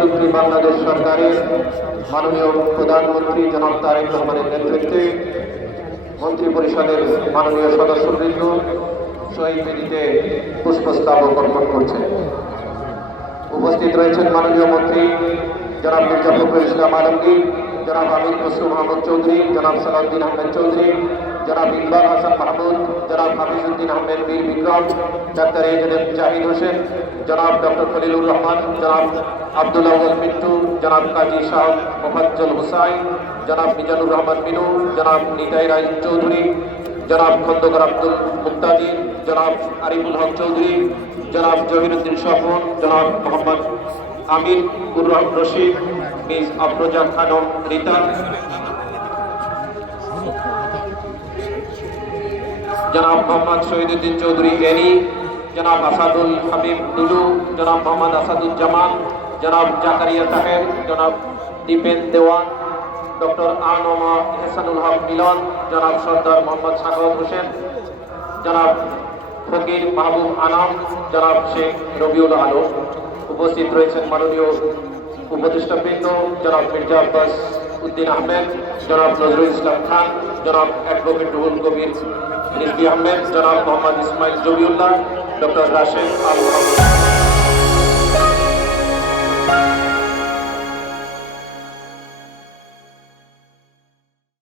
প্রজাতন্ত্রী বাংলাদেশ সরকারের মাননীয় প্রধানমন্ত্রী জনাব তারেক রহমানের নেতৃত্বে মন্ত্রিপরিষদের মাননীয় সদস্যবৃন্দ শহীদ বেদিতে পুষ্পস্তবক অর্পণ করছেন। উপস্থিত রয়েছেন মাননীয় মন্ত্রী জনাব মির্জা ফখরুল ইসলাম আলমগীর, জনাব আমির খসরু মাহমুদ চৌধুরী, জনাব সালাউদ্দিন আহমেদ চৌধুরী, জনাব ইকবাল হাসান মাহমুদ, জনাব হাফিজউদ্দিন আহমেদ বীর বিক্রম, ডাক্তার এজেড জাহিদ হোসেন, জনাব ডক্টর খলিলুর রহমান, জনাব আব্দুল আউয়াল মিন্টু, জনাব কাজী শাহ মোফাজ্জল হুসাইন, জনাব মিজানুর রহমান মিনু, জনাব নিতাই রায় চৌধুরী, জনাব খন্দকার আব্দুল মুক্তাদির, জনাব আরিফুল হক চৌধুরী, জনাব জহিরুদ্দিন স্বপন, জনাব মোহাম্মদ আমির উর রশিদ, মিস আফরোজা খানম রিতা, জনাব মোহাম্মদ শহীদুদ্দিন চৌধুরী এনি, জনাব আসাদুল হাবিব দুলু, জনাব মোহাম্মদ আসাদুজ্জামান, জনাব জাকারিয়া তাহের, জনাব দীপেন দেওয়ান, ডক্টর আনোমা হেসানুল হক মিলন, জনাব সর্দার মোহাম্মদ সাগর হোসেন, জনাব ফকির মাহবুব আনাম, জনাব শেখ রবিউল আলম। উপস্থিত রয়েছেন মাননীয় উপদেষ্টাবৃন্দ জনাব মির্জা আব্বাস উদ্দিন আহমেদ, জনাব নজরুল ইসলাম খান, জনাব অ্যাডভোকেট রুহুল কবির রিজভী আহমেদ, জনাব মোহাম্মদ ইসমাইল জবিউল্লাহ, ডক্টর রাশেদ আল মোহাম্মদ।